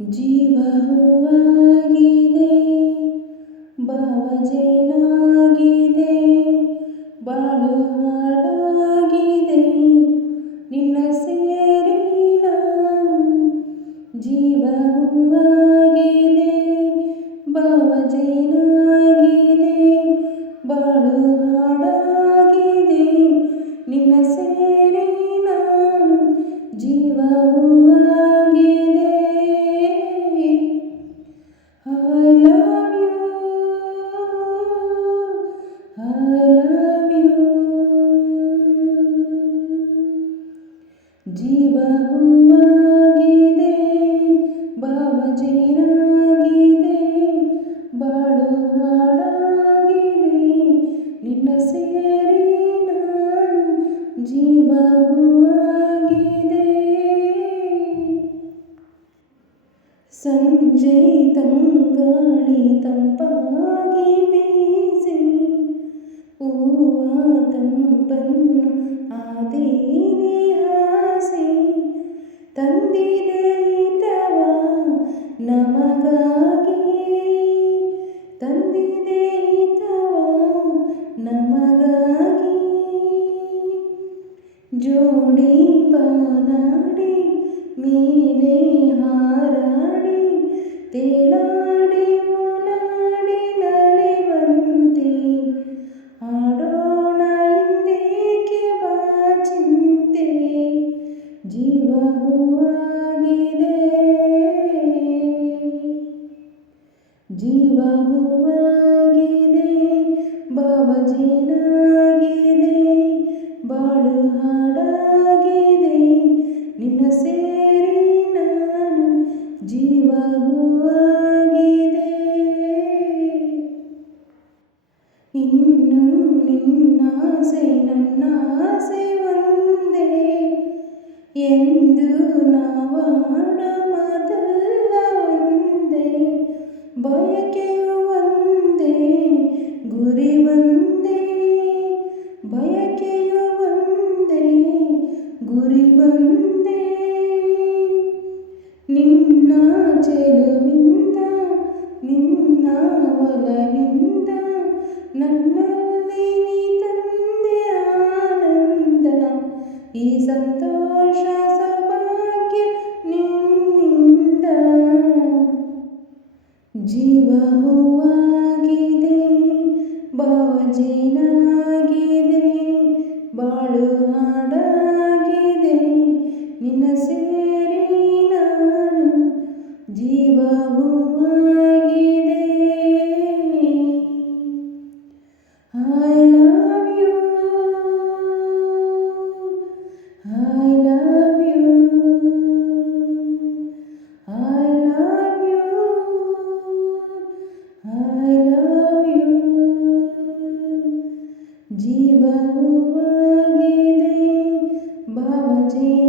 ಜೀವ ಹೂವಾಗಿದೆ, ಭಾವಜೇನಾಗಿದೆ, ಬಾಳು ಹಾಡಾಗಿದೆ, ನಿನ್ನ ಸೇರಿ ನಾನು. ಜೀವ ಹೂವಾಗಿದೆ, ಭಾವಜೇನಾಗಿದೆ, ಬಾಳು ಹಾಡಾಗಿದೆ, ನಿನ್ನ ಸೇರಿ ನಾನು. ಜೀವ ಹೂವಾಗಿದೆ. I love you, I love you. ಜೀವ ಹೂವಾಗಿದೆ, ಭಾವಜೇನಾಗಿದೆ, ಬಾಳು ಹಾಡಾಗಿದೆ, ನಿನ್ನ ಸೇರಿ ನಾನು. ಜೀವ ಹೂವಾಗಿದೆ. ಸಂಜೆ ತಂಗಾಳಿ ತಂಪಾಗಿ ಬೀಸಿ, ಹೂವ ತಂಪನ್ನು ಆದೀನಿ ಹಾಸಿ, ತಂದಿದೆ ಹಿತವ ನಮಗಾಗಿ, ತಂದಿದೆ ಹಿತವ ನಮಗಾಗಿ. ಜೋಡಿ ಬಾನಾಡಿ ಮೇಲೆ ಹಾರಾಡಿ, ತೇಲಾಡಿ ಓಲಾಡಿ ನಲಿವಂತೆ, ಆಡೋಣ ಇಂದೇಕೆ ಬಾ ಚಿಂತೆ. ಜೀವ ಹೂವಾಗಿದೆ, ಜೀವ ಹೂವಾಗಿದೆ, ಭಾವಜೇನಾಗಿದೆ, ಬಾಳು ಹಾಡಾಗಿದೆ, ನಿನ್ನ ಸೇರಿ ನಾನು. ಜೀವ ಹೂವಾಗಿದೆ. ಇನ್ನು ನಿನ್ನಾಸೆ ನನ್ನಾಸೆ ಒಂದೇ ಎಂದು ನಾವಾಡ ಮಾತಲ್ಲ ಒಂದೇ, ಬಯಕೆಯು ಒಂದೇ ಗುರಿ ಒಂದೇ, ಬಯಕೆಯು ಒಂದೇ ಗುರಿ ಒಂದೇ. ನಿನ್ನ ಚೆಲುವಿಂದ ನಿನ್ನ ಒಲವಿಂದ ನನ್ನಲ್ಲಿ ನೀ ತಂದೆ ಆನಂದ, ಈ ಸಂತೋಷ ಸೌಭಾಗ್ಯ ನಿನ್ನಿಂದ. ಜೀವ ಹೂವಾಗಿದೆ, ಭಾವಜೇನಾಗಿದೆ, ಬಾಳು ಹಾಡಾಗಿದೆ, ನಿನ್ನ ಸೇರಿ ನಾನು. ಜೀವ ಹೂವಾಗಿದೆ. I love you, I love you, I love you, I love you. ಜೀವ ಹೂವಾಗಿದೆ, ಭಾವಜೇನಾಗಿದೆ.